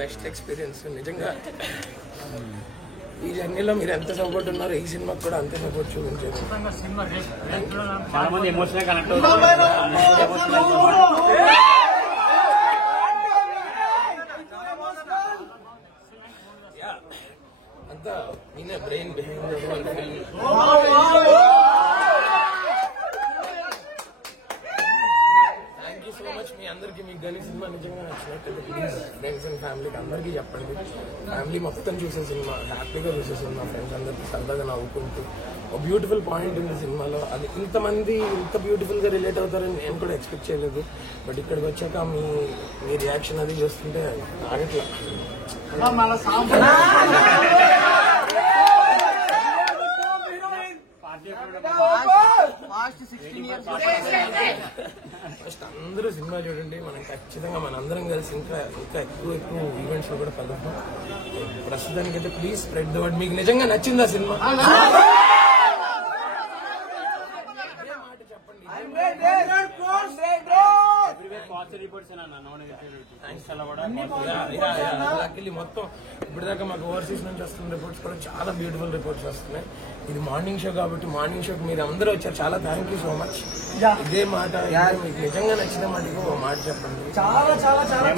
Best experience నిజంగా. ఈ జర్నీలో మీరు ఎంత సపోర్ట్ ఉన్నారో ఈ సినిమాకి కూడా అంతే సపోర్ట్ చూపించారు. చాలా మంది ఎమోషనల్ కనెక్ట్ అవుతారు. అంతా ఈయన బ్రెయిన్ బిహైండ్ సో మచ్. మీ అందరికి మీకు కానీ సినిమా నిజంగా నచ్చినట్టు ప్లీజ్ ఫ్రెండ్స్ అండ్ ఫ్యామిలీకి అందరికీ చెప్పండి. ఫ్యామిలీ మొత్తం చూసే సినిమా, హ్యాపీగా చూసే సినిమా, ఫ్రెండ్స్ అందరికీ సరదాగా నవ్వుకుంటూ. ఒక బ్యూటిఫుల్ పాయింట్ ఉంది సినిమాలో. అది ఇంతమంది ఇంత బ్యూటిఫుల్ గా రిలేట్ అవుతారని నేను కూడా ఎక్స్పెక్ట్ చేయలేదు. బట్ ఇక్కడికి వచ్చాక మీ రియాక్షన్ అది చూస్తుంటే ఆగట్లా. ఫస్ట్ అందరూ సినిమా చూడండి. మనం ఖచ్చితంగా మనందరం కలిసి ఇంకా ఎక్కువ ఈవెంట్స్ లో కూడా కలుద్దాం. ప్రస్తుతానికి అయితే ప్లీజ్ స్ప్రెడ్ ద వర్డ్. మీకు నిజంగా నచ్చిందా సినిమా? మొత్తం ఇప్పటిదాకా మాకు ఓవర్సీస్ నుంచి వస్తున్న రిపోర్ట్స్ కూడా చాలా బ్యూటిఫుల్ రిపోర్ట్స్ వస్తున్నాయి. ఇది మార్నింగ్ షో కాబట్టి మార్నింగ్ షోకి మీరు అందరూ వచ్చారు, చాలా థ్యాంక్ యూ సో మచ్. ఇదే మాట మీకు నిజంగా నచ్చిన మాటకి ఒక మాట చెప్పండి. చాలా చాలా చాలా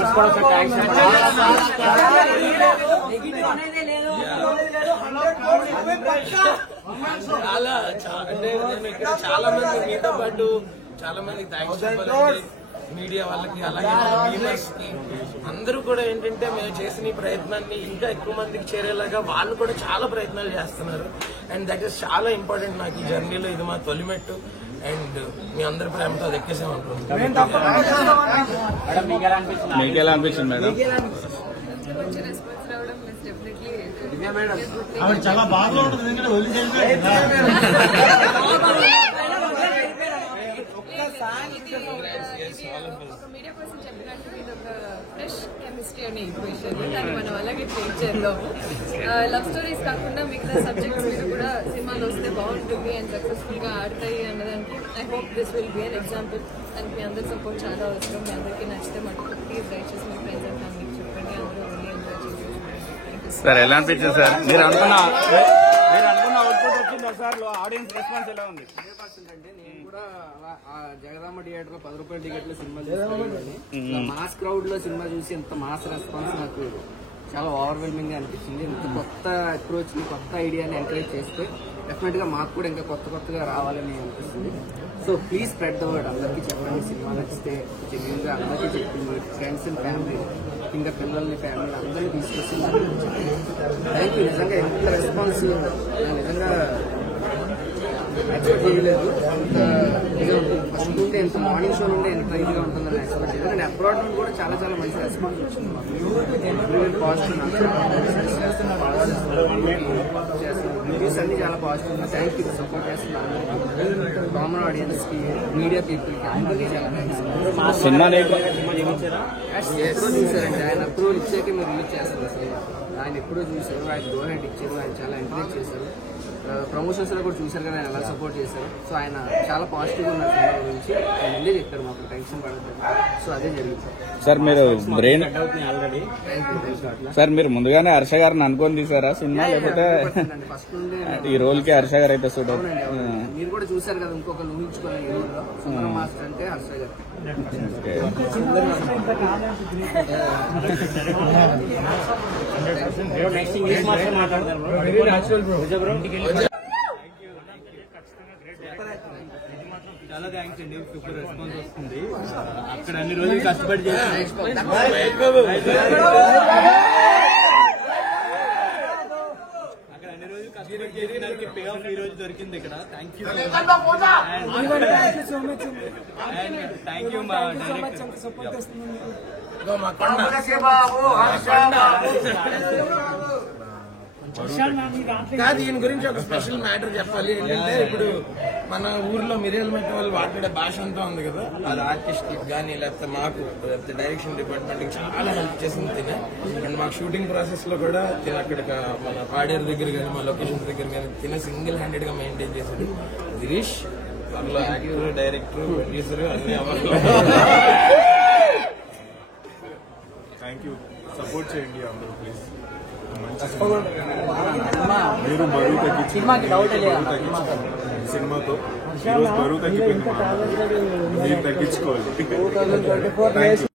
అంటే నేను ఇక్కడ చాలా మంది మీతో పాటు చాలా మంది థ్యాంక్స్ చెప్పాలి. మీడియా వాళ్ళకి, అలాగే వ్యూవర్స్ కి అందరూ కూడా ఏంటంటే మేము చేసిన ఈ ప్రయత్నాన్ని ఇంకా ఎక్కువ మందికి చేరేలాగా వాళ్ళు కూడా చాలా ప్రయత్నాలు చేస్తున్నారు. అండ్ దట్ ఈస్ చాలా ఇంపార్టెంట్ నాకు ఈ జర్నీలో. ఇది మా తొలిమెట్టు. అండ్ మీ అందరి ప్రేమతో అది ఎక్కేసామనుకుంటున్నాం. చాలా బాగా ఉంటుంది. మీడియా పర్సన్ చెప్పినట్టు ఇది ఒక ఫ్రెష్ కెమిస్ట్రీ అనే ఈక్వేషన్, దాన్ని మనం అలాగే ట్రీట్ చేద్దాము. లవ్ స్టోరీస్ కాకుండా మిగతా సబ్జెక్ట్స్ మీద కూడా సినిమాలు వస్తే బాగుంటుంది అండ్ సక్సెస్ఫుల్ గా ఆడతాయి అన్నదానికి I hope this will be an example. దానికి మీ అందరి సపోర్ట్ చాలా అవసరం. మీ అందరికీ నచ్చితే మటుకు ప్లీజ్ దయచేసి మీ ఫ్రెండ్స్ అండ్ ఫ్యామిలీకి చెప్పండి. అందరూ వెళ్ళి ఎంజాయ్ చేసి. సార్ ఎలా అనిపించింది సార్? మీరు అనుకున్న అవుట్పుట్ వచ్చిందా సార్? ఆడియన్స్ రెస్పాన్స్ ఎలా ఉంది? నేను కూడా జగదాంబ థియేటర్ లో 10 రూపాయల టికెట్లు సినిమా చూసి మాస్ క్రౌడ్ లో సినిమా చూసి ఇంత మాస్ రెస్పాన్స్ నాకు చాలా ఓవర్వెల్మింగ్ గా అనిపించింది. ఇంత కొత్త అప్రోచ్ ని, కొత్త ఐడియాని ఎంకరేజ్ చేస్తే డెఫినెట్ గా మాకు కూడా ఇంకా కొత్తగా రావాలని అనిపిస్తుంది. So please spread the word. అందరికీ చెప్పండి. సినిమా నచ్చితే జెన్యూన్ గా అందరికీ చెప్పింది. ఫ్రెండ్స్ అండ్ ఫ్యామిలీ, ఇంకా పిల్లల్ని, ఫ్యామిలీ అందరినీ తీసుకొచ్చి థ్యాంక్ యూ. నిజంగా ఎంత రెస్పాన్స్ నిజంగా ఎక్స్పెక్ట్ చేయలేదు. ఫస్ట్ నుండి ఎంత మార్నింగ్ షో నుండి ఎంత ఇదిగా ఉంటుందని ఎక్స్పెక్ట్ చేయలేదు. అండ్ అబ్రాడ్ నుండి కూడా చాలా చాలా మంచి రెస్పాన్స్ వచ్చింది మాకు. పాజిటివ్ రివ్యూస్ అన్ని చాలా పాజిటివ్. Thank you. సపోర్ట్ చేస్తున్నాను కామన్ ఆడియన్స్ కి, మీడియా పీపుల్ కి అందరికీ చాలా థ్యాంక్స్. ఎప్పుడో చూసారండి. ఆయన అప్రూవల్ ఇచ్చాకే మీరు రిలీజ్ చేస్తారు. ఆయన ఎప్పుడో చూశారు. ఆయన డోనేట్ ఇచ్చారు. ఆయన చాలా ఎంకరేజ్ చేశారు. ప్రమోషన్స్ లో కూడా చూశారు కదా ఆయన ఎలా సపోర్ట్ చేశారు. సో ఆయన చాలా పాజిటివ్ ఉన్న సినిమా గురించి ఆయన ముందే చెప్పారు మాకు, టెన్షన్ పడద్దు. సో అదే జరిగింది సార్. మీరు బ్రెయిన్ సార్ మీరు ముందుగానే హర్ష గారిని అనుకొని తీసారా సినిమా, లేకపోతే ఫస్ట్ నుండి ఈ రోల్ కి హర్ష గారు అయితే సూట్? మీరు కూడా చూసారు కదా, ఇంకొకరు ఊహించుకోవాలి. సుందరం మాస్టర్ అంటే హర్ష గారు. చాలా థ్యాంక్స్ అండి. సూపర్ రెస్పాన్స్ వస్తుంది. అక్కడ అన్ని రోజులు కష్టపడి చేసి దానికి పే ఆఫ్ ఈ రోజు దొరికింది ఇక్కడ. థ్యాంక్ యూ థ్యాంక్ యూ మా డైరెక్టర్. కాదు, దీని గురించి ఒక స్పెషల్ మ్యాటర్ చెప్పాలి. ఏంటంటే ఇప్పుడు మన ఊర్లో మిరియల్ మెట్ వాళ్ళు మాట్లాడే భాష అంతా ఉంది కదా, అది ఆర్టిస్ట్ కానీ లేకపోతే మాకు డైరెక్షన్ డిపార్ట్మెంట్ చాలా హెల్ప్ చేసింది తినే. అండ్ మాకు షూటింగ్ ప్రాసెస్ లో కూడా తిన అక్కడ మన పాడేరు దగ్గర కానీ మా లొకేషన్స్ దగ్గర కానీ తిన సింగిల్ హ్యాండెడ్ గా మెయింటైన్ చేసేది గిరీష్. అందులో యాక్టర్, డైరెక్టర్, ప్రొడ్యూసర్ అన్ని సపోర్ట్ చేయండి అందరూ ప్లీజ్. మీరు బరువు తగ్గించుకోండి. సినిమాతో ఈరోజు బరువు తగ్గిపోయింది. మీరు తగ్గించుకోవాలి.